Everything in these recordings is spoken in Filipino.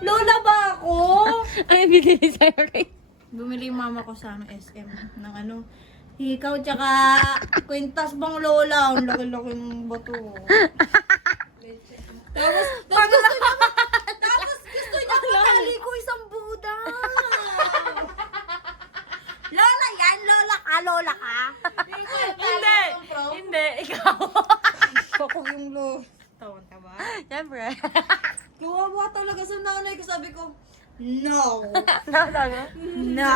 Lola ba ako? Ay, binili sa'yo kay... Bumili yung mama ko sa SM ng ano, hikaw tsaka kwintas bang lola. Ang laki-laki ng bato. Tapos gusto niya makali ko isang Buddha. Lola yan, lola ka. Hindi, ikaw. Ako yung lo. Tawan ka ba? Siyempre. Kawawa talaga sa nanay ko, sabi ko, no. No.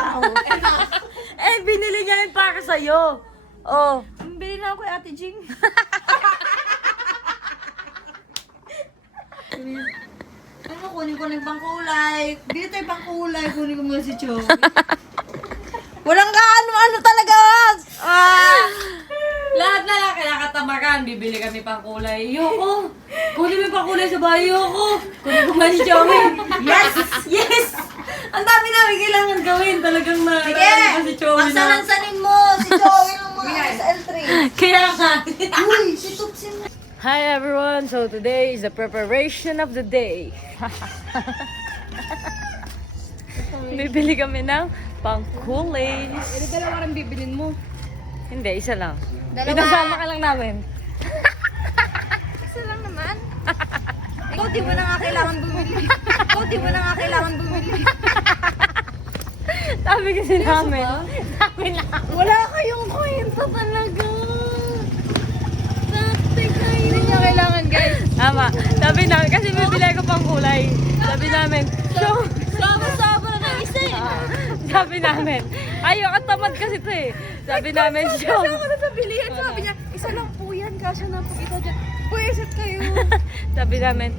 Eh, binili niya yun para sa'yo. Oh. Bili na ako kay Ate Jing. Ano, kunin ko ng pangkulay. Bili tayo pangkulay, kunin ko muna si Cho. Walang ano talaga. Lahat na lang kinakatamaran. Bibili kami pang kulay. Yoko. Kunin mo yung pang kulay sa bahay. Yoko. Kunin ko nga si Joey. Yes! Yes! Ang dami namin kailangan gawin. Talagang na si Joey na. Pagsalansanin mo si Joey ng mga sa L3. Kaya nga. Uy, si Tupsin. Hi everyone. So today is the preparation of the day. Bibili kami ng pang-kulay. Dalawa rin bibilin mo. Hindi, isa lang. Dalawa. Pinasama ka lang namin. Isa lang naman. Ikaw di mo na nga kailangan bumili. Sabi kasi namin. Sabi na. Wala kayong kwento talaga. Hindi niya kailangan, guys. Tama. Sabi namin, kasi bibili ko pang kulay. Sabi namin, so, Sama-sama na ng isa eh. sabi namin, ayaw, ang tamad kasi ito eh. Sabi namin, so, Kasama na sa bilihan. Sabi niya, isa lang po yan. Kasya na po kita dyan. Pweset kayo. sabi namin,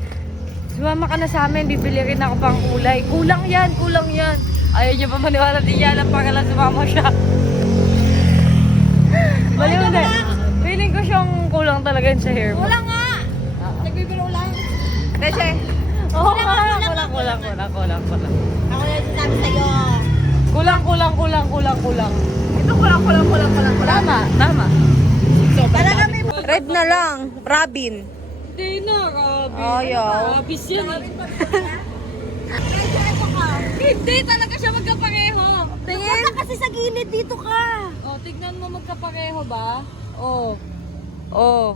sumama ka na sa amin, bibili rin ako pang kulay. Kulang yan. Ayaw niya pa maniwala din yan, para lang sumama siya. Baliw na. Feeling ko siyang kulang talaga yun sa hair mo. Wala nga. Nagbibiro lang. Kasi, Oo nga, kulang. ako na sinabi sa'yo. Kulang. Ito kulang. Tama. Para kami. Red na lang. Robin. Hindi na, Robby. Ayaw. Robby yan. Hindi talaga siya magkapareho. Tingin. Kasi sa gilid dito ka. Oh, tignan mo magkapareho ba? Oh.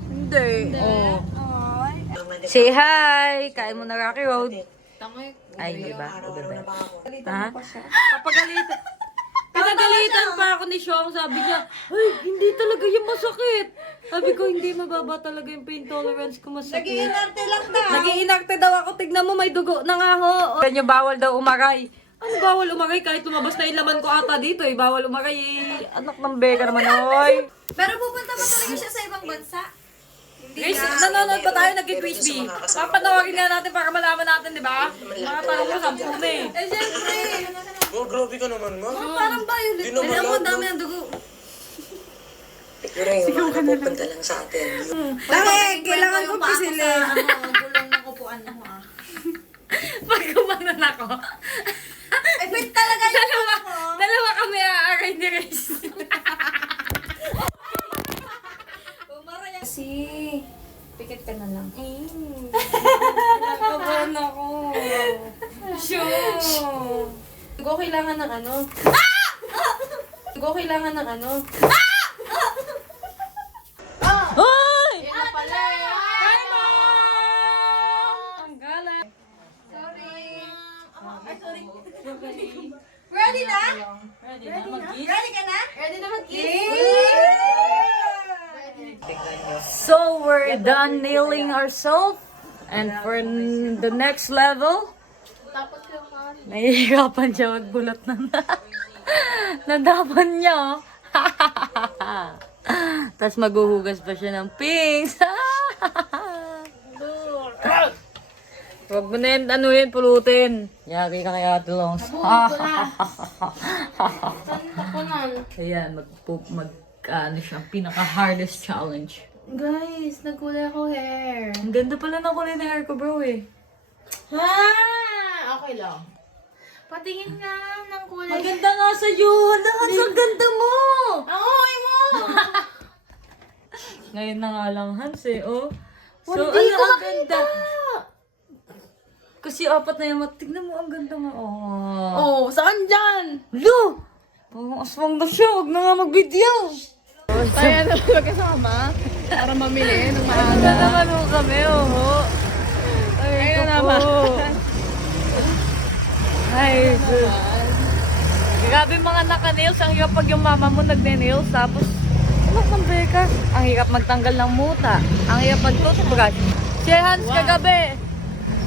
Hindi. Oh. Ay. Say hi! Kain mo na Rocky Road. Tangay. Ay, hindi ba? Ha? Papagalitan. Pinagalitan pa ako ni Sean. Sabi niya, ay, hindi talaga yung masakit. Sabi ko, hindi mababa talaga yung pain tolerance ko masakit. Nag-iinarte lang daw. Nag-iinarte daw ako. Tignan mo, may dugo na nga ho. Kanya bawal daw umaray. Ano bawal umaray? Kahit lumabas na yung laman ko ata dito eh. Bawal umaray eh. Anak ng beka naman, oy. Pero pupunta ba talaga siya sa ibang bansa? Guys, nanonood pa tayo nag-quiz bee. Papanawagin nga natin para malaman natin, di ba? Mga tanong mo, 10 na eh. Eh, siyempre. Oh, grabe ka naman, ma. Parang violet. Di naman Alam mo, lang. dami ang dugo. Pero yung mga pupunta lang sa atin. Kailangan ko pisilin. Gulong ng upuan mo ah. Pag kumanan ako, Eh, fit talaga yung ako. dalawa kami aaray ni Reyes. Kasi, pikit ka na lang. Nakabahan ako. Sure. Dugo kailangan ng ano? Dugo kailangan ng ano? Hoy! Yan na pala. Hi, Mom! Ang galang. Sorry. Ay, sorry. Ready na? Ready na mag-kiss? Ready ka na? Ready na mag-kiss? So, we're done nailing ourselves. And for the next level, nahihirapan siya magbulat ng nadaman niya. Tapos maghuhugas pa siya ng pinks. Huwag mo na yun, pulutin. Yari ka kaya tulong. Ayan, ano siya, pinaka-hardest challenge. Guys, nagkulay ako hair. Ang ganda pala ng kulay ng hair ko, bro, eh. Okay lang. Patingin nga ng kulay. Maganda nga sa'yo. Lahat ang ganda mo. Ang okay mo! Ngayon na nga lang, Hans, eh, oh. So, Hindi ko ang makita. ganda. kasi apat na yung tignan mo, ang ganda nga. Oh. Oh, saan dyan? Lo! Parang aswang na siya, huwag na nga mag-video. Tayo na magkasama para mamili ng Ano maaga. naman ho kami, oh. Ay, Ayun ko naman. po. Ay, good. Grabe mga naka-nails. Ang hirap pag yung mama mo nagne-nails. Tapos, ano kang beka? Ang hirap magtanggal ng muta. Ang hirap mag-toothbrush. Si Hans kagabi.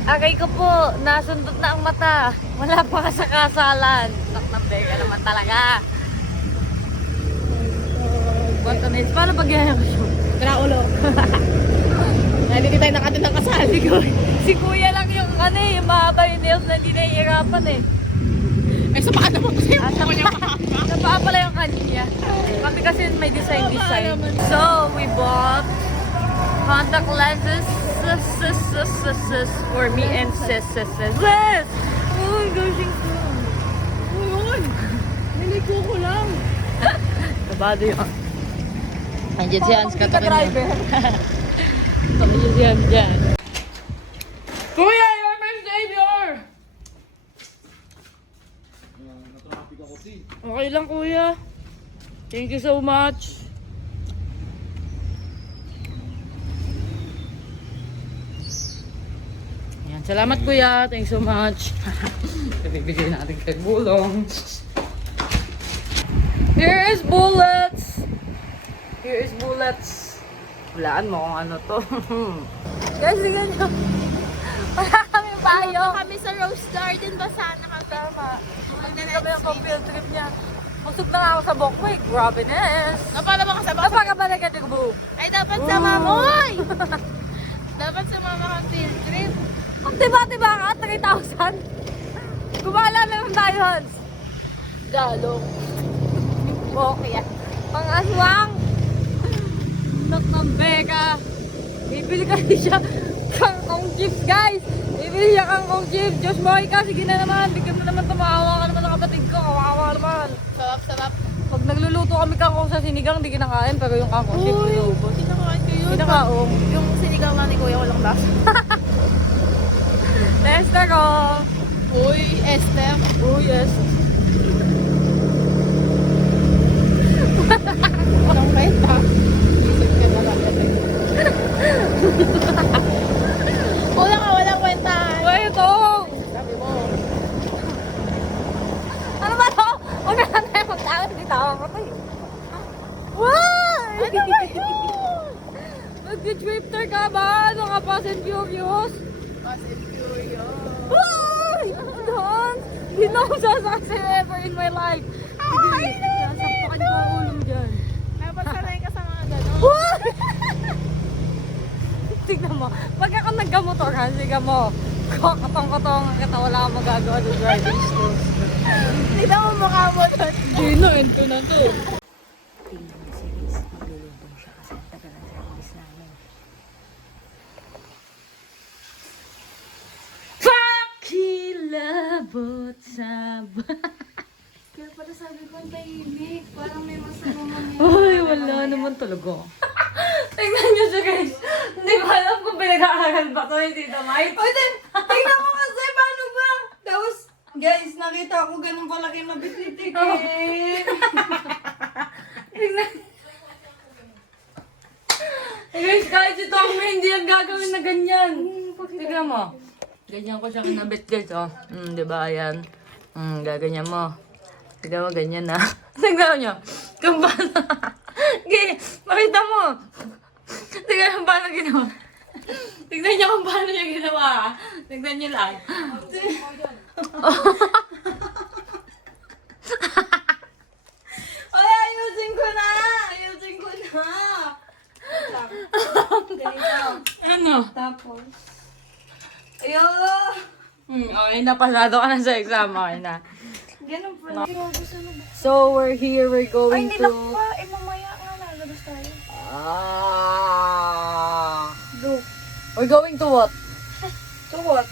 Aray ko po, nasundot na ang mata. Wala pa ka sa kasalan. Tak ng beka naman talaga. Quanto nails? Paano pag yan ako shoot? Kraulo. Hindi tayo nakatin ng kasal. Si kuya lang yung ano eh, yung mahaba yung nails na hindi nahihirapan eh. Ay, sa paa naman kasi yung Sa paa pala yung kanya. Kami kasi may design. So, we bought contact lenses for me and sis. Oh my gosh, yung Uy, niligo ko lang. kabado yun. Andiyan si Hans, katakin mo. Andiyan si Hans dyan. Kuya, you're my savior! Okay lang kuya. Thank you so much. Yan, salamat kuya. Thanks so much. Bibigay natin kay Bulong. Here is bullets. Here is bullets. Walaan mo kung ano to. Guys, tingnan nyo. Wala kami payo. Kami sa Rose Garden ba sana kasama? Kami ang field trip niya. Busog na nga ako sa bok mo eh. Grabe nes. Napala ba kasama? Napakabalik ka din ko. Ay, dapat sama mo! Oy! Dapat sumama kang field trip. Ang diba ka? 3,000? Gumala na naman tayo, Hans. Galong. Okay yan. Pang-aswang. Naktambe ka. Bibili kasi siya kangkong chips, guys. Bibili siya kangkong chips. Diyos mo, ikaw, sige na naman. Bigyan mo naman tumawa ka naman ng kapatid ko. Kawawa naman. Sarap. Pag nagluluto kami kangkong sa sinigang, hindi kinakain. Pero yung kangkong chips, Uy, inuubos. kinakain ko yun. Kinakaong. Yung sinigang na ni Kuya, walang lasa. Tester ko. Uy, Esther. Oh, yes. Walang kwenta. Isip ka na lang. Kuya ka, walang kwenta. Uy, ito. Sabi mo. Ano ba to? Una na tayo magtawag. Hindi tawag ko to eh. Why? Ano ba yun? Nag-drifter ka ba? Ano ka, Fast and Furious? Fast and Furious. Why? Don, hindi na ako sasaksin ever in my life. Ay, Sasakpakan ko ang ulo mo dyan. Dapat sanay ka sa mga gano'n. Why? Tignan mo. Pag ako nagkamotor, tignan mo. Katong-katong kita, wala akong magagawa sa driving school. Tignan mo mukha mo doon. Sino? Ito na to. Tingnan mo si Riz, maglulutong siya kasi ang tagal ng service namin. Pakilabot sa Kaya pala sabi ko ang tahimik. Parang may masama man Ay, wala naman talaga. Tingnan nyo siya guys. Hindi ko alam kung pinag-aaral ba ko yung Tita Mike. Oy, tingnan mo kasi, paano ba? Tapos, guys, nakita ko ganun palaki na bititikin. Tingnan. Guys, kahit si Tommy hindi yan gagawin na ganyan. Tingnan mo. Ganyan ko siya kinabit guys, oh. Diba, ayan. Gaganyan mo. Tingnan mo, ganyan na. Tingnan nyo. Kung paano. Okay, makita mo. Tingnan mo paano ginawa. Tingnan nyo kung paano niya ginawa. Tingnan nyo lang. Oy, ayusin ko na! Ayusin ko na! Ganito. Ano? Tapos, ayun! Okay na, pasado ka na sa exam. Okay na. Ganun pala. Grabe, sana ba? So, we're here. We're going to... Eh, mamaya nga, lalabas tayo. Look. We're going to what? So what?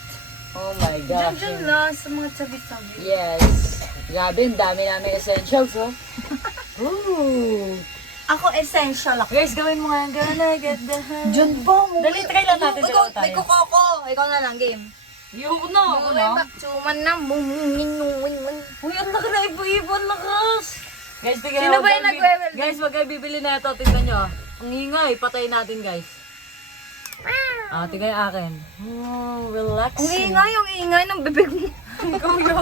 Oh my gosh. Diyan lang sa mga tabi-tabi. Yes. Grabe, ang dami namin essentials, oh. Ooh. Ako essential ako. Guys, gawin mo nga. Gonna get the hell. Diyan ba mo? Dali, try lang natin. Ikaw, may kuko ako. Ikaw na lang, game. Ayoko na, ako na. Suman na, Uy, ang laki na ipo-ipon, lakas! Guys, tingnan Sino nyo, ba yung nagwe-weld? Guys, wag kayo bibili na ito. Tingnan nyo. Ang ingay. Patayin natin, guys. Tingnan yung akin. Ang Relaxing. ingay ng bibig mo. Ikaw yun.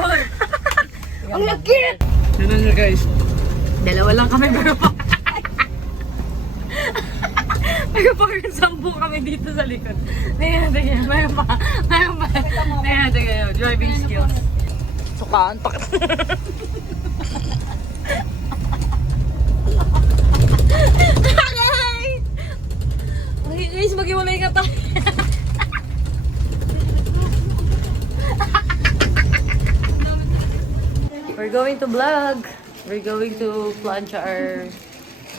Ang lagkit! Tignan nyo guys. Dalawa lang kami, pero pa. Pero parang 10 kami dito sa likod. Tingnan. Mayroon pa. Tingnan. Driving skills. Sukaan pa. Okay, guys, mag-iwalay ka tayo. We're going to vlog. We're going to plancha our...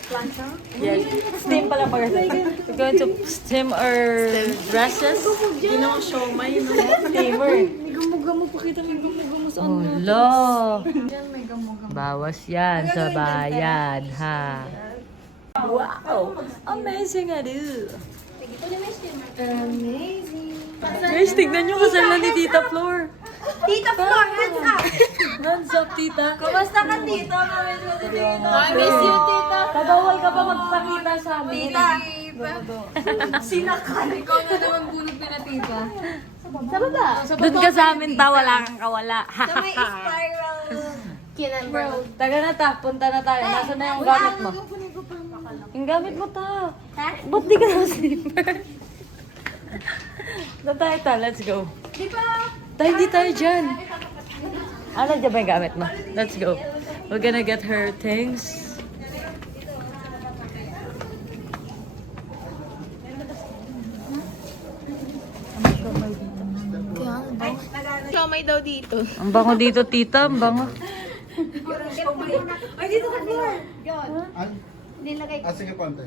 Plancha? Yes. Steam pala pag we're going to steam our dresses. Ginawa siomay, no? Steamer. May gamugamo, pakita may gamugamo sa ano. Hello. Yan, may gamugamo. Bawas yan sa bayad, ha? Wow! Amazing, adu! Amazing. Guys, tignan nyo kasal na ni Tita Flor. Tita Flor, hands up! Hands up, Tita. Kumusta ka, Tita? Mamiss mo si Tita. I miss you, tita. Kabawal ka pa magpakita sa amin. Tita! Sinakal. Ikaw na naman bunog na tita. Sa baba. Doon ka sa amin, ta, wala kang kawala. Sa may spiral. Kinan bro. Taga na ta, punta na tayo. Nasaan na yung gamit mo? Yung gamit mo ta. Ha? Ba't di ka na sleeper? Na tayo ta, let's go. Di ba? Tayo, hindi tayo dyan. Ano dyan ba yung gamit mo? Let's go. We're gonna get her things. Siomay daw dito. Ang bango dito, tita. Ang bango. Ay, dito ka, Flor. Sige, konti.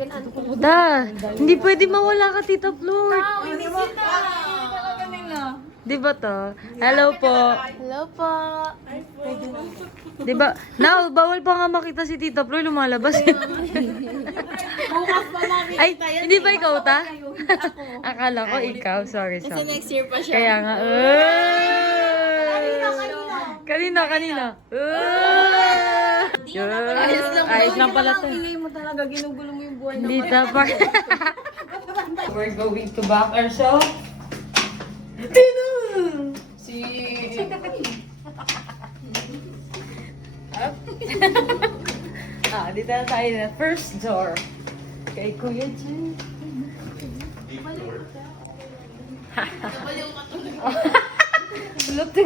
Da, hindi pwede mawala ka, Tita Flor. Hindi mo. Talaga nila. Di ba to? Hello po. Hello po. Di ba? Now, bawal pa nga makita si Tita Flor lumalabas. Ay, hindi ba ikaw ta? Akala ko ikaw. Sorry. Next year pa siya. Kaya nga. Kanina. Ayos lang pala to. Ingay mo talaga, ginugulo mo yung buhay Hindi pa. We're going to back ourselves. Dito na tayo na first door. Kay Kuya Jen.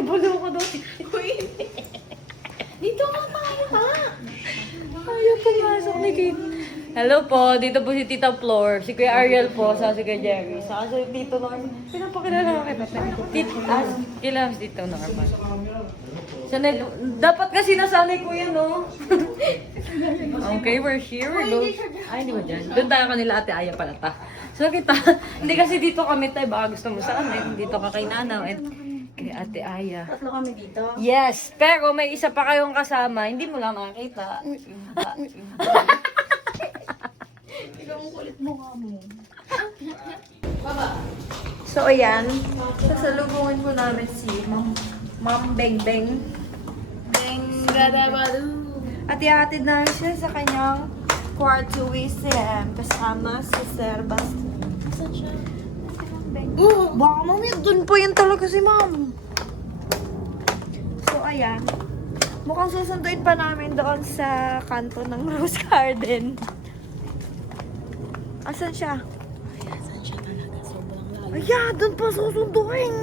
Bulo ko daw. Dito ka tayo ha. Ayaw pumasok ni Kate. Hello po, dito po si Tita Flor, si Kuya Ariel po, sa si Kuya Jerry, sa si Tito Norman. Pinapakilala ko kita. Kilala si Tito Norman. Sanay, dapat kasi nasanay ko yan, no? Okay, we're here. Ay, hindi ba dyan? Doon tayo kanila Ate Aya pala ta. So kita, hindi kasi dito kami tayo, baka gusto mo saan eh. Dito ka kay Nanaw and kay Ate Aya. Tatlo kami dito. Yes, pero may isa pa kayong kasama, hindi mo lang nakakita. So, ayan. Sasalubungin po namin si Ma'am Beng Beng. Gadabalu. At ihatid namin siya sa kanyang kwarto WCM kasama si Sir Basti. Saan siya? Si Ma'am Beng. Baka mamaya dun po yun talaga si Ma'am. So, ayan. Mukhang susunduin pa namin doon sa kanto ng Rose Garden. Asan siya? Ayan, doon pa susunduin.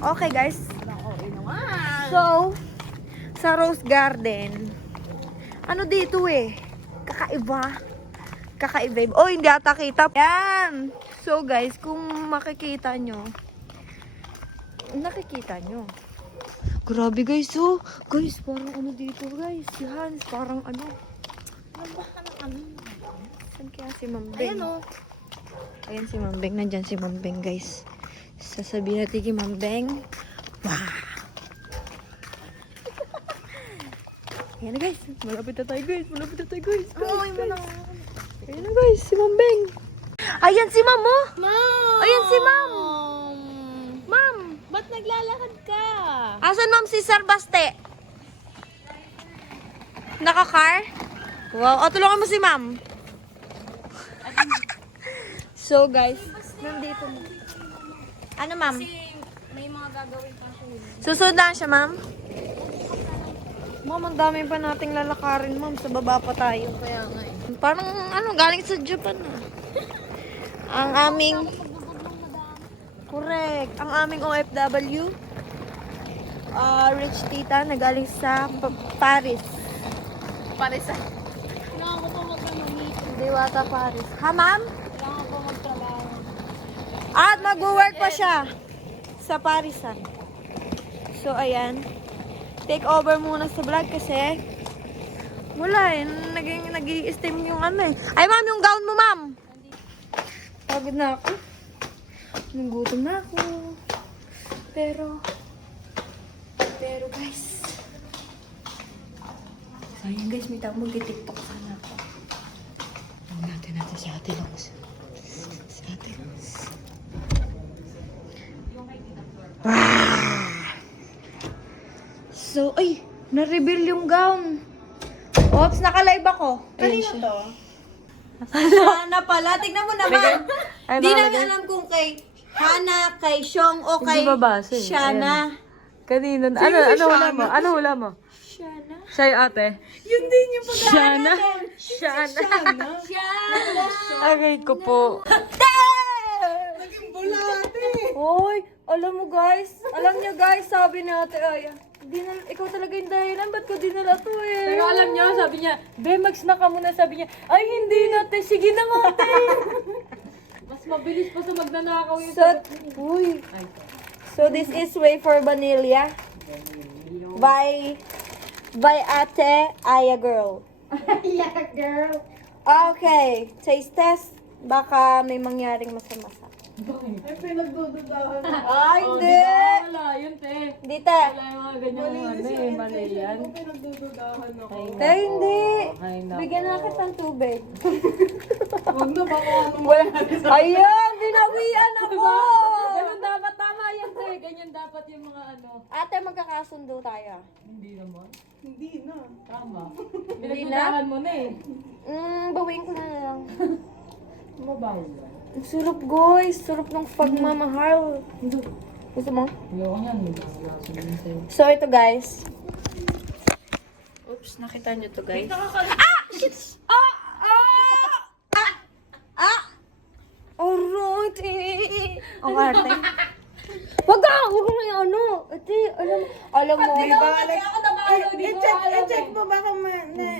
Okay, guys. So, sa Rose Garden, ano dito eh? Kakaiba. Oh, hindi ata kita. Yan. So, guys, kung makikita nyo, nakikita nyo. Grabe, guys, oh. Guys, parang ano dito, guys. Yan, parang ano. Saan kaya si Ma'am Beng? Ayan o. Ayan si Ma'am Beng. Nandyan si Ma'am Beng, guys. Sasabihin natin kay Ma'am Beng. Wow! Ayan na, guys. Malapit na tayo, guys. Uy, mo na. Ayan na, guys. Si Ma'am Beng. Ayan si Ma'am, oh! Mom! Ayan si Ma'am. naglalakad ka. Asan ma'am si Sir Baste? Naka-car? Wow. O, tulungan mo si ma'am. So, guys. Nandito mo. Ano, ma'am? May mga gagawin pa ako. Susunod lang siya, ma'am? Ma'am, ang dami pa nating lalakarin, ma'am. Sa baba pa tayo. Kaya nga eh. Parang, galing sa Japan, Ang aming... Correct. Ang aming OFW, rich tita, nagaling sa Paris. Parisa. Kailangan ko pa mag-anonito. Diwata, Paris. Ha, ma'am? Kailangan ko pa magtrabaho. At mag-work pa siya sa Parisan. So, ayan. Take over muna sa vlog kasi wala eh. Nag-i-steam yung ano eh. Ay, ma'am, yung gown mo, ma'am. Pagod na ako. Nagutom na ako. Pero guys. Ayun guys, may tao mag-tiktok sana ako. Tingnan natin si Ate Longs. Si Ate Longs. So, ay, na-reveal yung gown. Oops, naka-live ako. Kanino to? Hana pala. Tignan mo naman. Di namin alam kung kay Hana, kay Xiong, o kay Shana. Kanina. Ano hula mo? Ano hula mo? Shana? Siya yung ate. Yun din yung pagkakaan Shana. natin. Shana. Aray ko po. Naging bulate. Hoy, alam mo guys. Alam niyo guys, sabi ni Ate Aya. Ikaw talaga yung dahilan. Ba't ko dinala to eh? Pero alam niyo, sabi niya, Bemax na ka muna. Sabi niya, ay hindi natin. Sige na nga ate. Mas mabilis pa sa magnanakaw yung Uy. So this is Wafer Vanilla. By Ate Aya Girl. Yeah, girl. Okay, taste test. Baka may mangyaring masama-sama. Ay, pinagdududahan. Ay, hindi! Wala, yun te. Hindi, te. Wala yung mga ganyan mali yan. Pinagdududahan ako. Te, hindi. Ay, naku. Bigyan na kita ng tubig. Huwag na baka Ayan, binawian ako! Ganun dapat, tama yan te. Ganyan dapat yung mga ano. Ate, magkakasundo tayo. Hindi naman. Hindi na. Tama. Hindi Pinagdudahan mo na eh. Bawiin ko na lang. Mabaho ba? Ang sarap, guys. Sarap ng pagmamahal. Gusto mo? Ayoko yan. So, ito, guys. Oops, nakita nyo to, guys. Shit! Alright, eh. Ang arte. Wag ka! Huwag mo yung ano. Ate, alam mo. I-check mo baka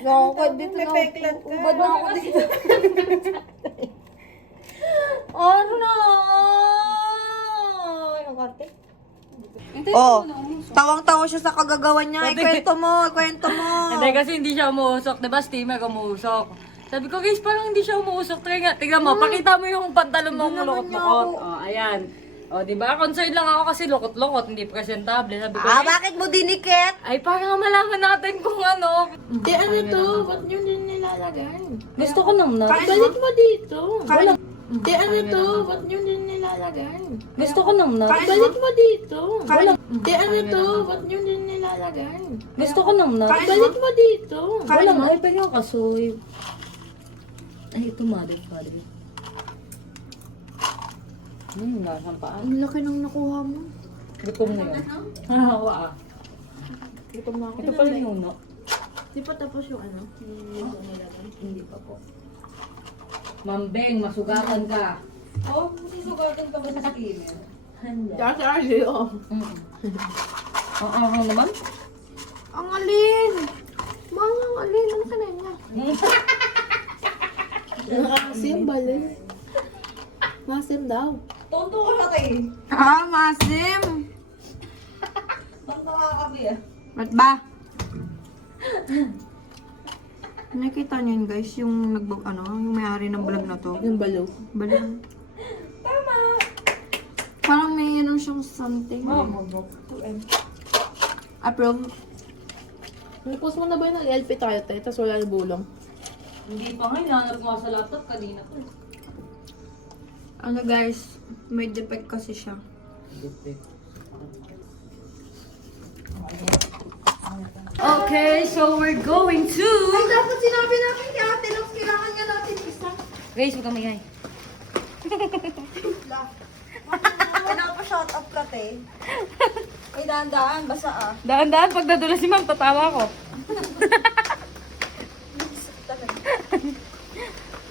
Ako, dito na. peklat ka. Ubad na ako dito. Ano na? Ang arte. Oh, tawang-tawa siya sa kagagawa niya. Ikwento mo. Hindi kasi hindi siya umuusok. Diba steamer umuusok? Sabi ko guys, parang hindi siya umuusok. Tingnan mo, pakita mo yung pantalon mo lukot-lukot. Oh, ayan. O, di ba? Concerned lang ako kasi lukot-lukot, hindi presentable. Sabi ko, Bakit mo dinikit? ay, parang malaman natin kung ano. Hindi, ano to? Ba't nyo din nilalagay? Gusto ko nang na. Balik mo dito. Hindi, ano to? Ba't nyo din nilalagay? Gusto ko nang na. Balik mo dito. Hindi, ano to? Ba't nyo din nilalagay? Gusto ko nang na. Balik mo dito. Wala nga, ay, pero kasoy. Ay, ito madali. Nasaan paan? Ang laki nang nakuha mo. Gutom na yun. Hawa ah. Gutom na ako. Ito pala yung uno. Di pa tapos yung ano? Hindi pa po. Mambeng, masugatan ka. Oh, masugatan ka ba sa steamer? Handa. Kasi oh. Oo naman. Ang alin! Ang alin! Ano ka na niya? Nakasim, balik. Masim daw. Tonto ka na kayo. Masim! Tonto ka kami ah. Ba't ba? Nakita niyo yun guys, yung yung may-ari ng vlog na to. Yung balo. Balik. Tama! Parang may siyang something. Approve. Napost mo na ba yung nag-LP tayo, te? Tapos wala yung bulong. Hindi pa nga, hinahanap mo sa laptop kanina ko. Ano guys, may defect kasi siya. Okay, so we're going to... Ay, dapat sinabi namin kay Ate Love, kailangan nga natin isa. Guys, huwag kang maingay. Kailangan pa shout up ka, te. Ay, dahan-dahan, basa ah. Daan-daan, pag nadula si ma'am, tatawa ko.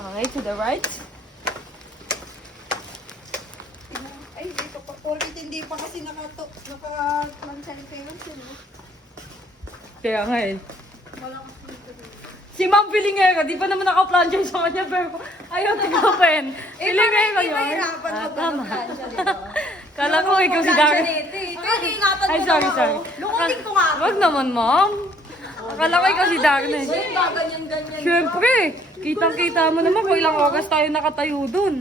Okay, to the right. Ay, dito pa. Porkit hindi pa kasi naka-transfer sila. Kaya nga eh. Wala kasi dito. Si Ma'am Pilingera, di pa naman naka-plancher sa kanya, pero ayaw tigopin. Pilingera yun. Mahirapan Ah, mo tama. siya, di ba? Kala ko ikaw si Darren. Ingatan Ay, mo sorry, na sorry. ako. Lukutin ko nga. Wag naman, Ma'am. Akala ko ikaw si Darren eh. Ganyan-ganyan. Siyempre, kitang-kita mo naman kung ilang oras tayo nakatayo dun.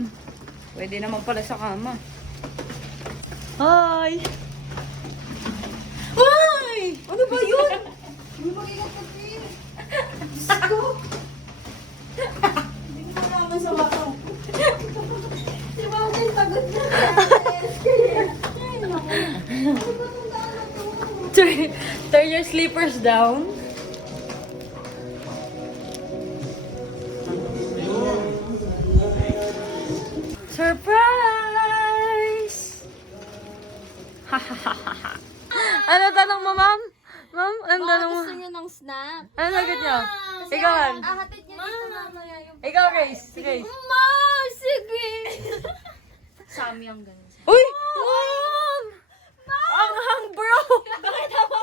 Pwede naman pala sa kama. Hi! Hi! Ano ba yun? Hindi mag-ingat kasi. Gusto. Hindi ko naman sa bata. Si Martin, pagod na. Ay, naku. Ano ba itong daan to? Turn your slippers down. Surprise! Ano tanong mo, ma'am? Ma'am, ano tanong mo? Gusto niyo ng snap? Ano sagot niyo? Ikaw, Han. Ahatid niyo dito mamaya yung... Ikaw, Grace. Grace. Ma! Sige! Sami ang ganun. Uy! Ma'am! Ang hang, bro! Bakit ako?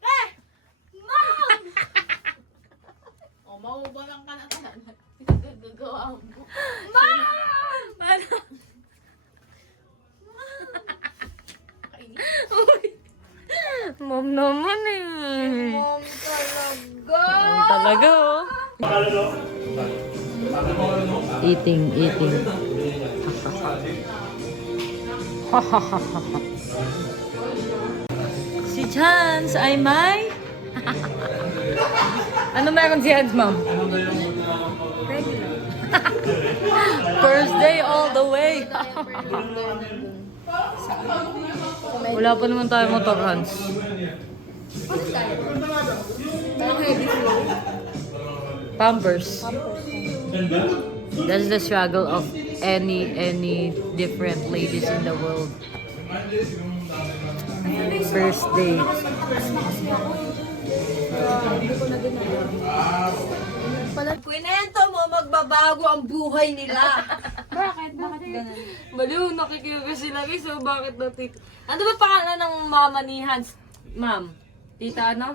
Eh! Mom! O, mahubalang ka na talaga. Gagawa mo. Ano? Mom naman eh. Mom talaga! Mom talaga oh. Eating. Si Chance ay may... Ano meron si Hans, ma'am? First day all the way. Wala pa naman tayo motor, Hans. Pampers. That's the struggle of any different ladies in the world. First day. Kwento mo, magbabago ang buhay nila. Bakit? Bakit ganun? Baliw, nakikiugas sila guys. So, bakit daw tita? Ano ba pangalan ng mama ni Hans? Ma'am? Tita ano?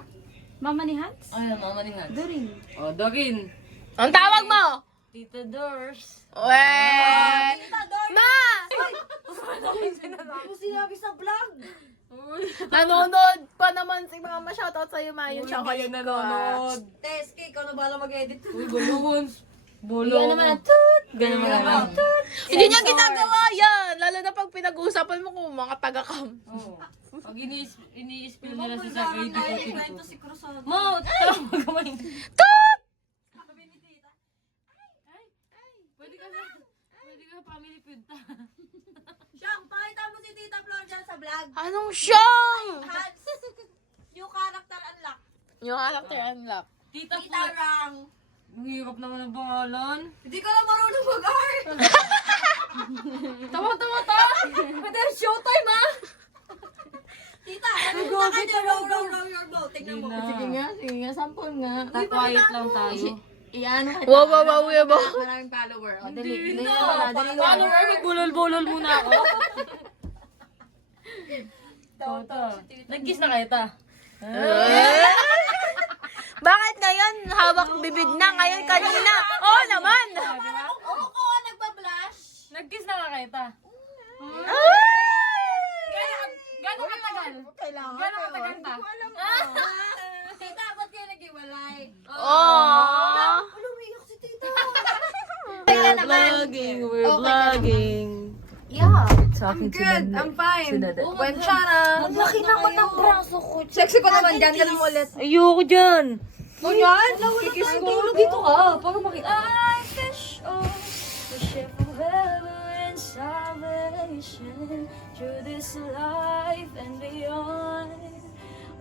Mama ni Hans? Ano mama ni Hans? Doring. Oh, Dorin. Ang tawag mo? Tita Dors. Weh! Tita Dor! Ma! Ano sinabi sa vlog? Nanonood pa naman si Mama. Shoutout sa'yo, Ma. Yung Uy, chocolate hindi ko. nanonood. Teski, ikaw na bahala mag-edit. Uy, balungon. Yan naman ang toot. Ganyan mo naman. Hindi niya ginagawa yan. Lalo na pag pinag-uusapan mo kung mga taga-cam. Oo. Pag ini-spill nila sa sakay, hindi ko Kwento pinto. si Cruzado. Mo, tama gawin. Toot! Pwede ka sa family feud ta. Siyang, pakita mo si Tita Flor dyan sa vlog. Anong siyang? Hans, new character unlock. Yung character unlock. Tita Tita Rang. Ang hirap naman ang pangalan. Hindi ka na marunong mag-art. Tawa ta! Pwede showtime ah! Tita, ano sa kanya? Row your boat. Tignan mo. Sige nga, sample nga. quiet lang tayo. Iyan. Wow. Maraming follower. O, dali. Hindi Dali na. mo. Paano ba? Magbulol-bulol muna ako. Toto. Nag-kiss na kayo ta? Bakit ngayon hawak bibig na? Ngayon kanina. Oo naman. Oo, nagbablush. Nag-kiss na kayo ta? Gano'ng katagal? Kailangan. Gano'ng katagal ta? Tita, ba't kayo nag-iwalay? Aww. Umiyak si Tita. We're vlogging. Yeah. Talking Good, I'm fine. to the- When Shana. Ang laki naman ng braso ko. Sexy ko naman dyan. Galing mo ulit. Ayoko dyan. Ganyan? Kikis ko. Dito ka. Para makita. I fish on the ship of heaven and salvation through this life and beyond.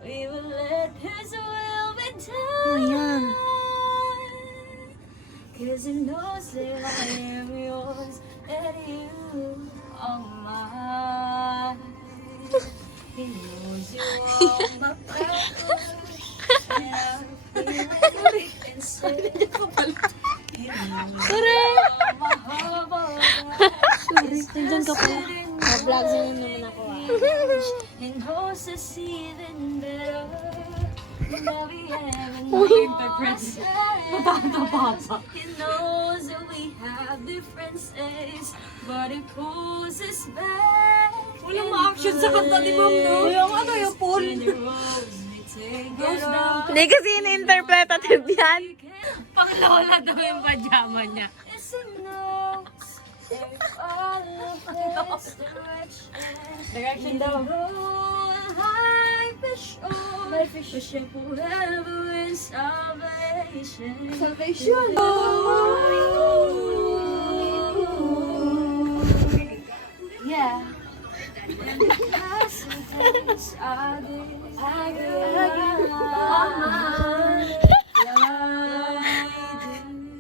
We will let His way he knows that I am yours and you are mine. He knows you are my purpose. And I feel it inside. He knows you are my heart. Nandiyan ka pa. Vlogs na naman ako And knows us even better. Now we haven't interprets. He knows that we have differences, but it pulls us back. Walang ma-action sa kanta ni Ma'am, no? Yung ano, yung pool. Goes down. Hindi kasi in-interpretative yan. Pang lola daw yung pajama niya. It's a no. If all of this direction daw. Life is short. Life is short. Forever in salvation. Salvation. Yeah. And the passing days are this.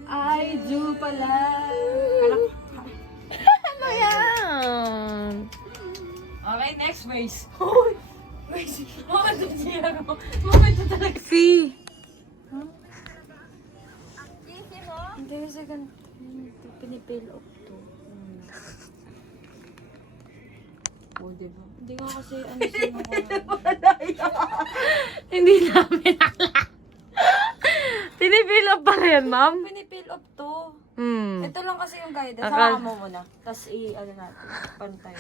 I do pala. Ano yan? Okay, next race. Fee. Hindi kasi pinipil up to. O, diba? Hindi nga kasi ano sino ko. Hindi namin alam. Pinipil up pala yan, ma'am? Pinipil up to. Hmm. Ito lang kasi yung guidance. Akal- Sama mo muna. Tapos ano natin. Pantay.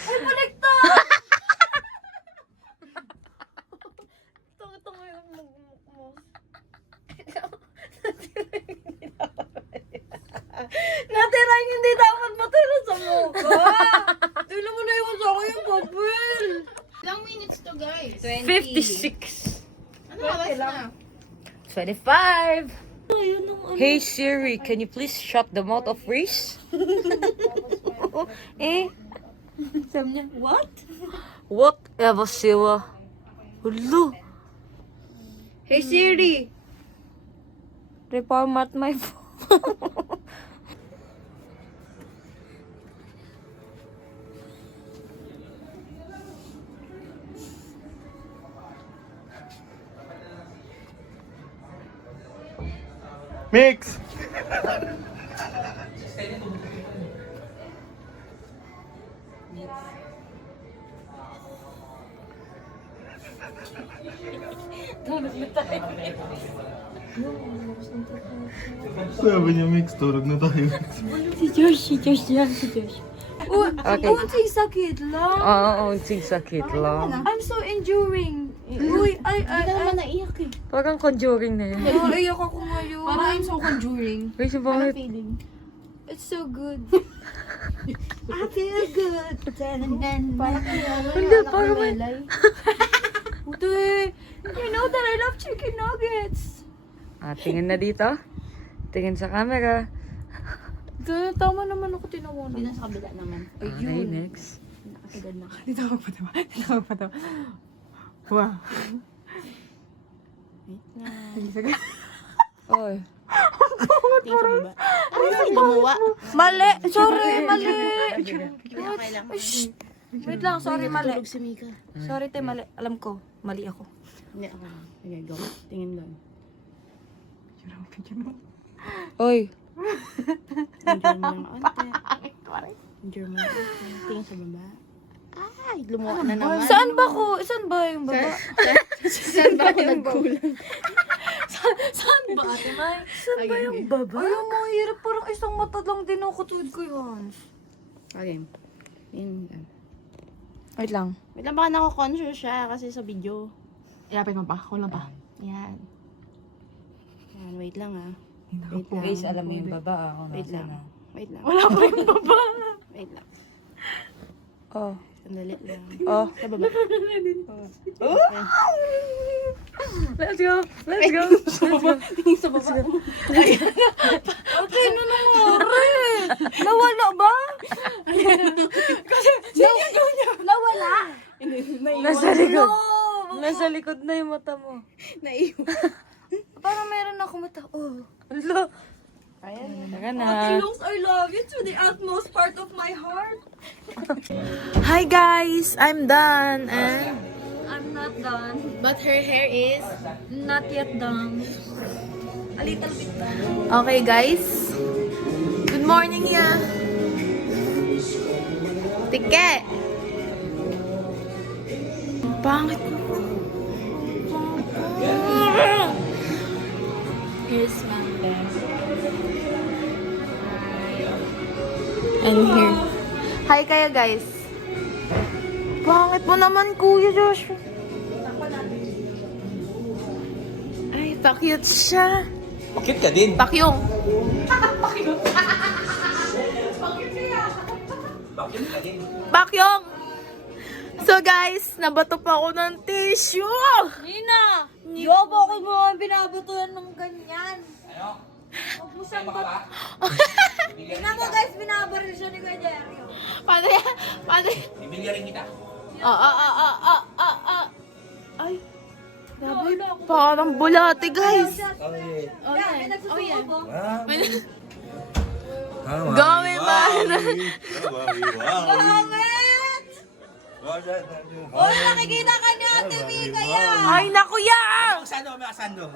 Ito nga yung magmumuk mo. Natira yung hindi dapat matira sa mukha. Tignan mo na yung sa akin yung papel. Ilang minutes to, guys? 56. Ano oras na? 25. Hey Siri, can you please shut the mouth of Reese? Eh? Sabi niya, what? What ever siwa? Hulo. Hey Siri. Reformat my phone. Mix! Sabi niya, Mix, turog na tayo. Si Josh yan. Okay. Unting sakit lang. Oo, unting sakit lang. I'm so enduring. Uy, Hindi ka naman naiyak eh. Parang conjuring na yan. Iyak ako ngayon. Parang I'm so conjuring. Wait, so bakit? Feeling. It's so good. I feel good. Parang Hindi, parang may... Utoy, you know that I love chicken nuggets. Tingin na dito. Tingin sa camera. Tama naman ako tinawa Hindi na. na sa kabila naman. Okay, next. Nakasagad na. Dito ako pa diba? Dito ako pa diba? Wow. Oy. Tingin sa baba. Ano yung gumawa? Mali! Sorry, mali! Kailangan. Shh. Wait lang, sorry, mali. Tulog si Mika. Sorry, te, mali. Alam ko, mali ako. Hindi ako. Okay, go. Tingin doon. Oy. Enjoy mo lang onte. Enjoy mo lang onte. Tingin sa baba. Ay, lumuha na naman. Saan ba ko? Saan ba yung baba? Saan ba ako nagkulang? Saan ba, Ate Mai? Saan ba yung baba? Ay, ang mga hirap. Parang isang mata lang din ako tuwid ko yun. Okay. Yun lang. Wait lang. Wait lang, baka nako-conscious siya kasi sa video. Ilapit mo pa. Kulang pa. Yan. Yan, wait lang ah. Wait lang. Guys, alam mo yung baba ako. Wait lang. Wait lang. Wala pa yung baba. Wait lang. Oh. Sandali lang. Oh. Sa baba. Let's go. Let's go. Let's go. Tingin sa baba. Okay, ano nangyari? Nawala ba? Kasi, nawala? Nasa likod. Nasa likod na yung mata mo. Naiwan. Parang meron ako mata. Oh. Ala. Tara na. I love you to the utmost part of my heart. Hi guys, I'm done and I'm not done. but her hair is Not yet done. A little bit done. okay guys. Good morning ya. Tike. Pangit mo. Here's my bag. And here. Hi kayo guys. Pangit mo naman Kuya Joshua. Ay, pa-cute siya. Bakit ka din? Pakyong. Bakit ka din? Pakyong. So guys, nabato pa ako ng tissue. Nina! Yobo ko mo binabutuan ng ganyan. Ano? Huwag mo siyang Tingnan mo guys, binabaril siya ni Kuya Jerry. Paano yan? Paano yan? Bibigyan rin kita. Ay. Grabe, parang bulate guys. Okay. Yeah, may nagsusubo. Gawin ba? Bakit? Oh, nakikita ka niya, Ate Mika yan. Ay, naku yan! Asando kami, asando.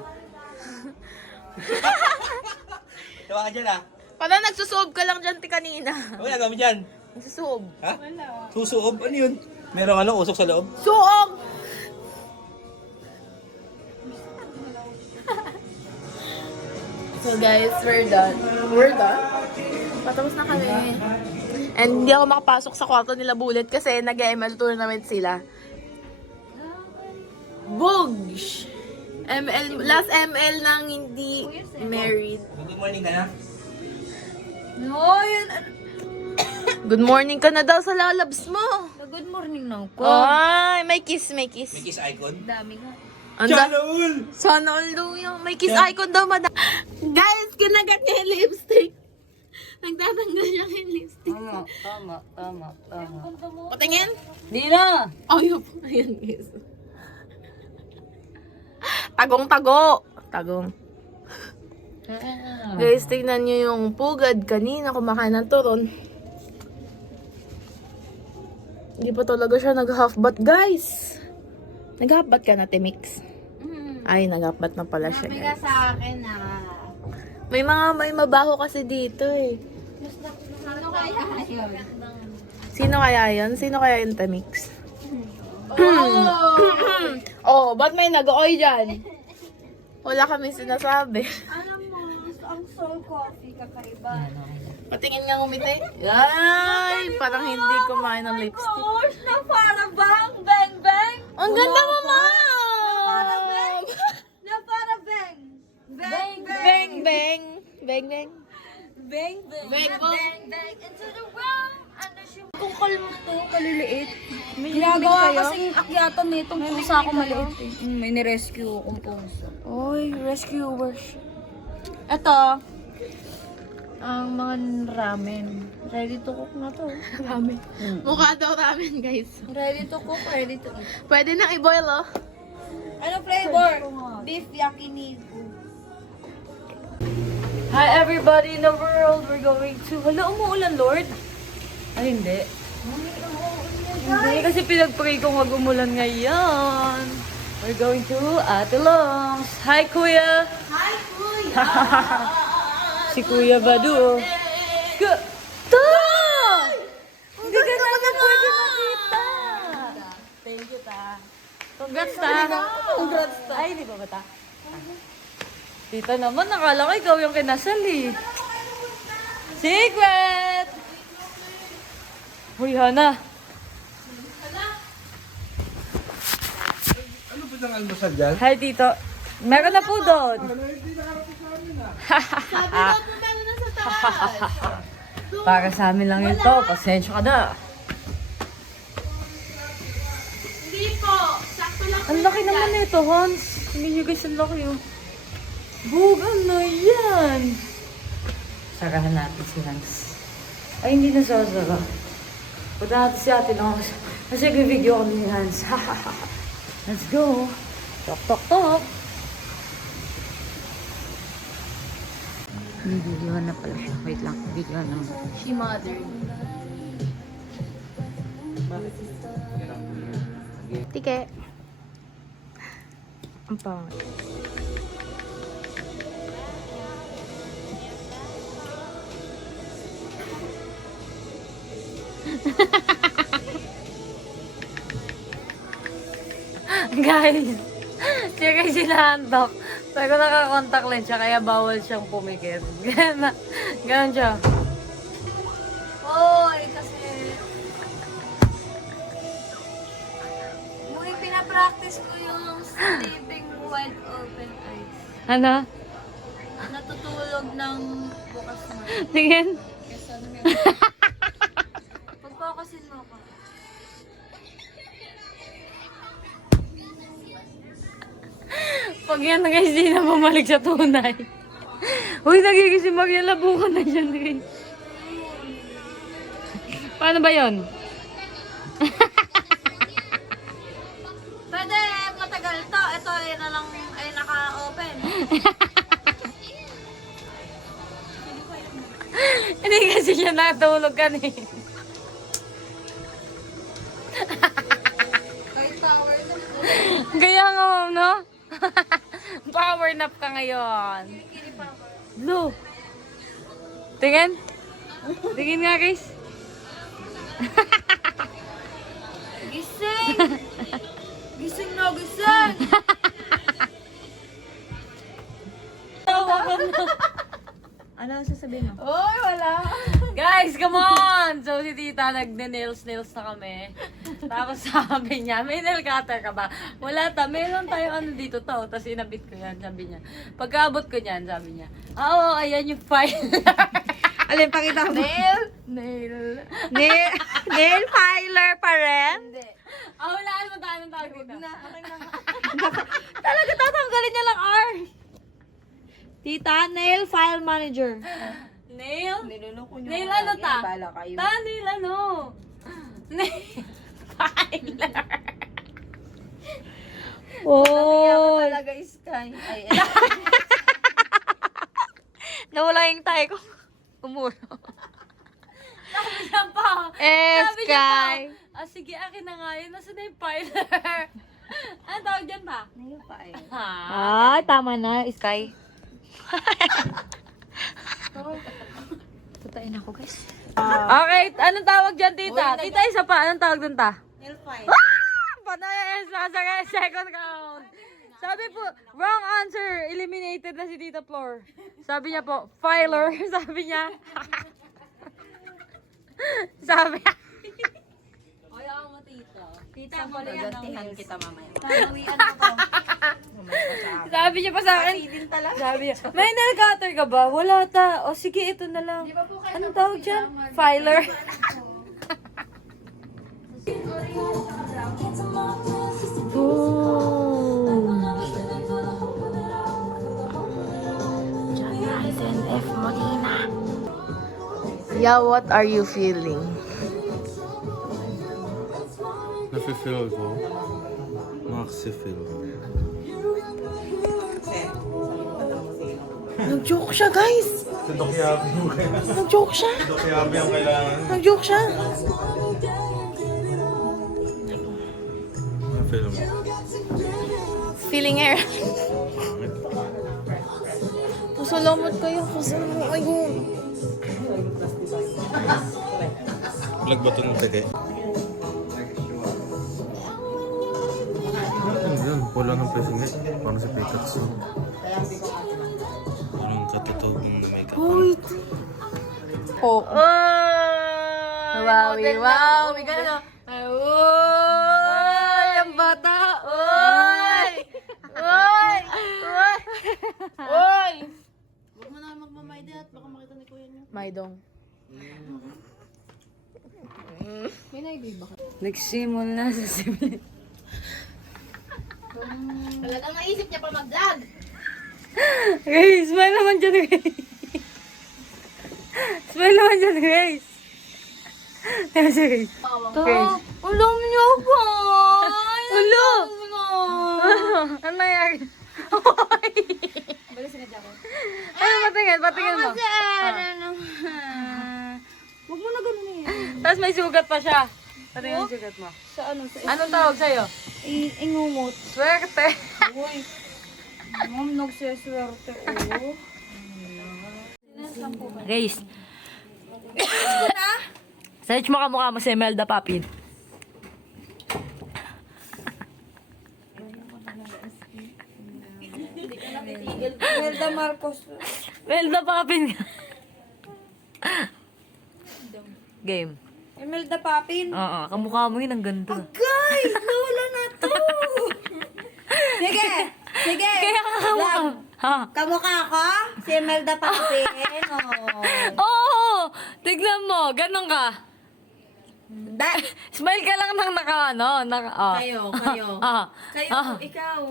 Tawa ka dyan ah. Parang nagsusuob ka lang dyan ti kanina. Ano ginagawa mo dyan? Nagsusuob. Ha? Susuob? Ano yun? Merong ano, usok sa loob? Suog! So guys, we're done. We're done? Patapos na kami. And hindi ako makapasok sa kwarto nila Bullet kasi nag-ML tournament sila. Boogs! Last ML nang hindi married. Good morning ka na. No, yun. Good morning ka na daw sa lalabs mo. Good morning na ako. Ay, may kiss, may kiss. May kiss icon. Dami nga. Chanaul! Sana all daw yung may kiss icon daw, madam. Guys, kinagat niya yung lipstick. Nagtatanggal niya yung lipstick. Tama. Patingin? Di na! Ayun. Ayan, guys. Tagong-tago. Tagong. Guys, tingnan niyo yung pugad kanina kumakain ng turon. Hindi pa talaga siya nag-half bath, guys. Nag-half bath ka na, Timix? Ay, nag-half bath na pala siya, guys. Sa akin na. May mabaho kasi dito eh. Ano kaya yun? Sino kaya yun? Sino kaya yung Timix? Oh, ba't may nag-oy dyan? Wala kami sinasabi. Alam mo, ang soul coffee kakaiba. Patingin nga ngumiti. Ay, parang hindi kumain ng lipstick. Gosh, na para bang, bang, bang. Ang ganda mo, ma'am! Na para bang. Bang, bang. Bang, bang. Bang, bang. Bang, bang. Bang, Bang, bang. Into the room. Ano siya? Kung kalmo to, kaliliit. Ginagawa kasing akyatan nitong pusa ako maliit eh. May nirescue akong pusa. Oy, rescuers. Ito, ang mga ramen. Ready to cook na to. Ramen. Mukha daw ramen, guys. Ready to cook, ready to eat. Pwede nang i-boil, oh. Ano flavor? Beef yakiniku. Hi everybody in the world! We're going to... Hala, umuulan, Lord? Ay, hindi. Hindi, kasi pinag-pray kong wag umulan ngayon. We're going to Ate Longs. Hi, Kuya! Hi, Kuya! Si Kuya Badu. Ta! Hindi ka naman pwede makita. Thank you, ta. Congrats, ta. Congrats, ta. Ay, di ba ba, ta? Tita naman, nakala ko ikaw yung kinasal eh. Secret! Uy, Hana. Ano ba ng almusal dyan? Hi, Tito. Meron na po doon. Para sa amin lang ito. Pasensya ka na. Hindi po. Sakto lang. Ang laki naman nito, Hans. Hindi nyo guys, ang laki oh. Bugan na yan. Sarahan natin si Hans. Ay, hindi na sasara. Punta natin si Ate Longs. Kasi video ko ni Hans. Let's go. Tok, tok, tok. Bibidyohan na pala siya. Wait lang, bibidyohan na mo. She mother. Tike. Ang pangit. Guys, siya kayo sinahandok. Pero naka-contact lens siya, kaya bawal siyang pumikit. Ganun siya. Oy, kasi... Muli pinapractice ko yung sleeping wide open eyes. Ano? Natutulog ng bukas mo. Tingin. Pag-focusin mo ako. Pag yan guys, di na bumalik sa tunay. Uy, nagigising magyalabukan na siya guys. Paano ba yon? Pwede, matagal to. Ito ay na lang ay naka-open. Hindi kasi siya natulog kanina. Kaya nga ma'am, no? Power nap ka ngayon. Blue. Tingin. Tingin nga, guys. Gising! Gising na, gising! Ano ang sasabihin mo? Oy, wala. Guys, come on! So, si tita nag-nails na kami. Tapos sabi niya, may nail cutter ka ba? Wala ta, meron tayo ano dito to. Tapos inabit ko yan, sabi niya. Pagkaabot ko niyan, sabi niya, oo, ayan yung file. Alin, pakita mo. Nail. Nail filer pa rin? Hindi. Hulaan mo tayo ng tawag dito. Talaga tatanggalin niya lang R. Tita, nail file manager. Nail? Niluloko niyo. Nail ano ta? Bala kayo. Nail ano? Nail filer. Oh. Talaga Sky. Ay, Nawala yung tayo ko. Umulo. Sabi niya pa. Sabi niya pa. Sige, akin na nga yun. Nasaan na yung filer? Ano tawag dyan pa? nail file. Ah, tama na, Sky. Tutain ako, guys. Okay, anong tawag dyan, tita? Tita, isa pa. Anong tawag dun, ta? Nail file. Panay, nasa second round. Sabi po, wrong answer. Eliminated na si Tita Flor. Sabi niya po, filer. Sabi niya. Sabi niya. Tita, magagantihan kita mamaya. Sabi niya pa sa akin. Sabi niya, may nail cutter ka ba? Wala ta. O sige, ito na lang. Anong tawag dyan? Filer. Yeah, what are you feeling? Nafe-feel ko. Maxi-feel. Nag-joke siya, guys. Si Doc Yabi yung kailangan. Nag-joke siya. Si Doc Yabi ang kailangan. Nag-joke siya. Na-feel mo. Feeling air. Pusulomot kayo. Pusulomot kayo. Vlog ba ito ng teke? Yan, wala ng pressing eh. Parang si Pikachu. Anong katotogong makeup? Oh. Wow, wow. May gano'n. Uy! Ang bata! Uy! Uy! Uy! Oy! Huwag mo na magmamayde at baka makita ni kuya niyo. Maidong. Nagsimula sa simula. Talagang naisip niya pa mag-vlog. Guys, smile naman dyan, guys. Smile naman dyan, guys. Guys. Guys. Alam niyo ba? Ulo! Ano nangyari? Ano, patingin mo. Huwag mo na ganun eh. Tapos may sugat pa siya. Patingin yung sugat mo. Sa ano? Sa Anong tawag sa'yo? ingungot. Swerte. Uy. Ma'am, nagseswerte. Oh. Grace. Search mo kamukha mo si Melda Papin. Melda Marcos. Melda Papin. Game. Imelda Papin. Oo, kamukha mo yun, ang ganda. Guys, nawala na to. Sige. Sige. Kaya kamukha. Ha? Kamukha ko? Si Imelda Papin. Oh. Oo! Tignan mo, ganun ka. Smile ka lang ng oh. Kayo. Ah. Ikaw.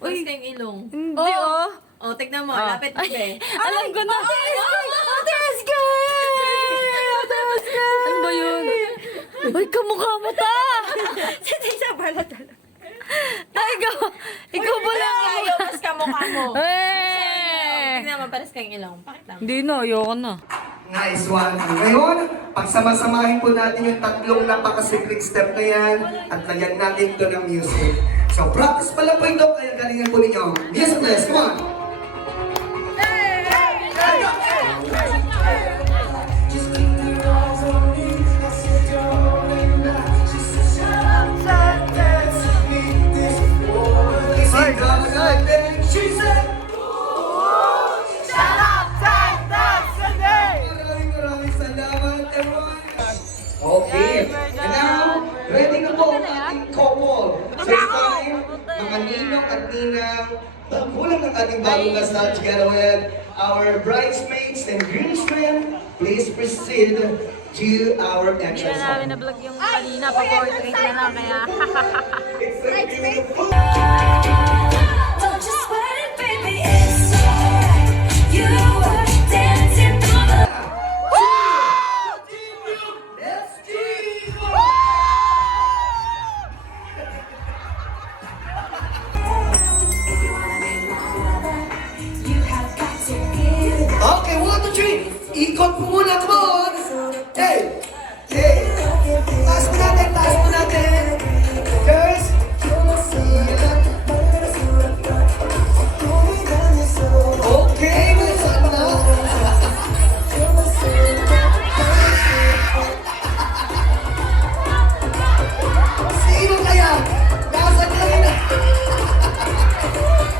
Uy. Tapos kayong ilong. Hindi, oh. Oh, tignan mo, lapit mo be. Alam ko na. Ate Eske! Ano ba yun? Uy, kamukha mo ta! Sige, sa balat talaga. Ikaw ba lang? Ayaw, mas kamukha mo. Eh! Tignan mo, pares kayong ilong. Pakita mo. Hindi na, ayoko na. Nice one. Ngayon, pagsama-samahin po natin yung tatlong napaka-secret step na yan at lagyan natin ito ng music. So, practice pa lang po ito, kaya galingan po ninyo. Music please, come on! Maraming salamat, everyone. Okay. And now, ready na po ang ating couple. So it's time, mga ninong at ninang, kulang ng ating bagong kasal together with our bridesmaids and groomsmen. Please proceed to our entrance hall. na-vlog yung kanina, pa-portrait na lang, kaya... It's a beautiful... Don't just sweat it, baby, it's alright. You were dancing through the Let's do You have got to give it Okay, 1, 2, 3. Ikot po muna, come on. Hey, hey. Taas mo natin. Girls. Okay, may saan na? Sino kaya? Nasa kayo na.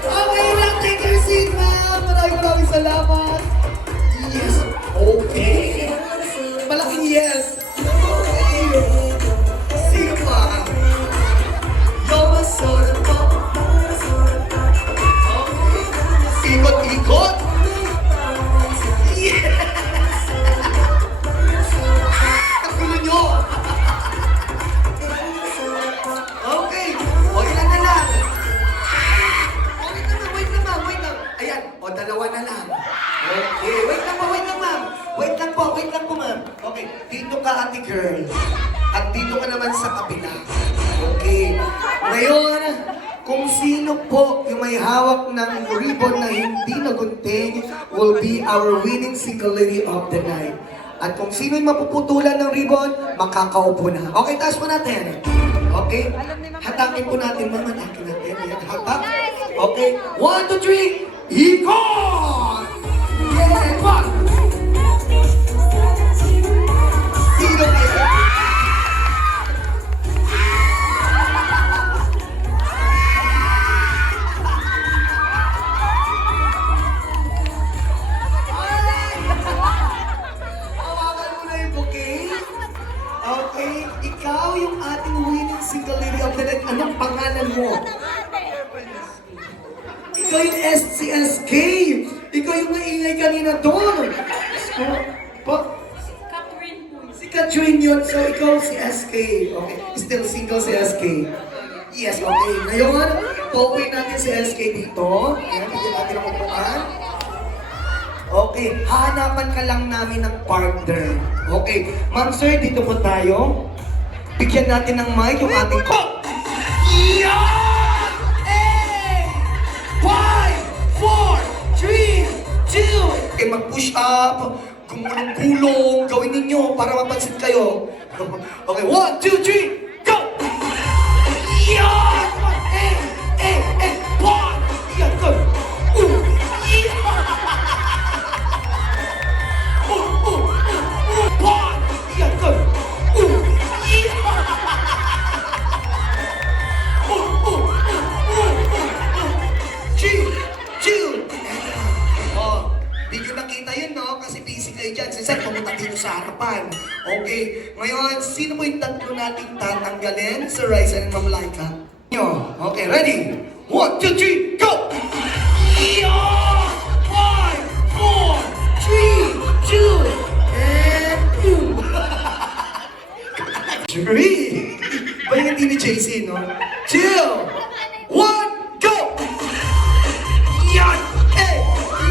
Okay lang, take your seat, ma'am. Maraming salamat. Yes. Okay. Malaking yes. Okay. Sino pa? You're sort of pop. Okay. Ikot. Yes. Kapulo nyo. Okay. O, ilan na lang? Wait lang. Ayan. O, dalawa na lang. Okay. Wait lang po, ma'am. Okay. Dito ka, ate girl. At dito ka naman sa kabila. Okay. Ngayon, kung sino po yung may hawak ng ribbon na hindi nagunting will be our winning single lady of the night. At kung sino yung mapuputulan ng ribbon, makakaupo na. Okay, taas po natin. Okay? Hatakin po natin, ma'am. Hatakin natin. Ayan, hatak. Okay. 1, 2, 3. Ikot! Yeah, one. Sino kayo? Hawakan mo na yung bouquet. Okay, ikaw yung ating winning single lady of the night. Anong pangalan mo? Ikaw yung SCSK. Ikaw yung maingay kanina doon. Si Catherine yun. So, ikaw si SK. Okay. Still single si SK. Yes, okay. Ngayon, pauwi natin si SK dito. Ayan, bigyan natin ang upuan. Okay. Hahanapan ka lang namin ng partner. Okay. Ma'am, sir, dito po tayo. Bigyan natin ng mic yung ating... Yan! 5, 4, 3, up. Gumulong-gulong. Gawin ninyo para mapansin kayo. Okay, 1, 2, 3, go! Yeah! Come on! One! Yeah, go! Yeah! One! Yeah, go! Yeah! Chill! Oh, di ko nakita yun, no? Kasi busy kayo dyan. Si Sir, pumunta dito sa harapan. Okay, ngayon, sino mo yung tatlo nating tatanggalin? Sir Ryzen and Ma'am Laika. Okay, ready? 1, 2, 3, go! Yeah! 5, 4, 3, 2, and boom! Jerry! Ba yung hindi ni JC, no? Chill! 1, go! Yan!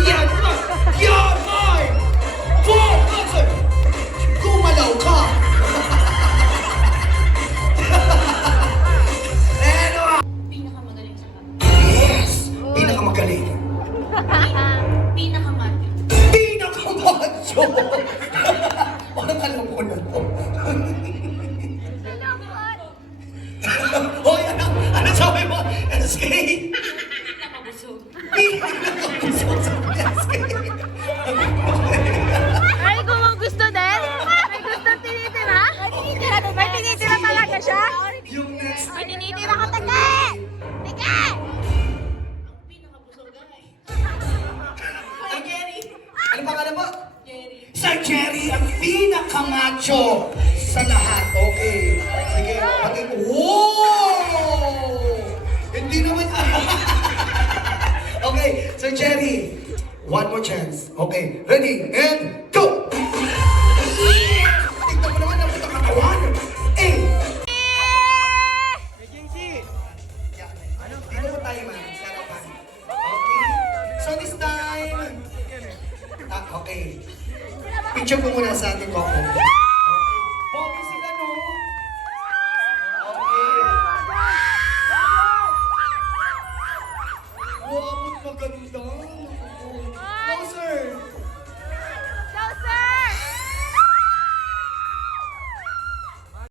Yan! Yan! 5, 4, listen! Gumalaw ka! Pinakamagaling sa kanya. Yes! Pinakamagaling. Pinakamatyo. Pinakamacho! Parang alam ko na to. Hoy, ano sabi mo? SK? Pinakabusog. Pinakabusog sa SK. Ay, kung ang gusto din? May gusto tinitira? May tinitira talaga siya? Yung next... May tinitira ka taga! Taga! Pinakabusog, guys. Ano pangalan mo? Sir Jerry, ang pinakamacho sa lahat. Okay. Sige, pati. Wow! Hindi naman. Okay, Sir Jerry. One more chance. Okay, ready, and go! Tignan mo naman ang puto katawan. Yeah. Dito mo tayo, man. Sa harapan. Okay. So this time, okay. Picture ko muna sa ating couple.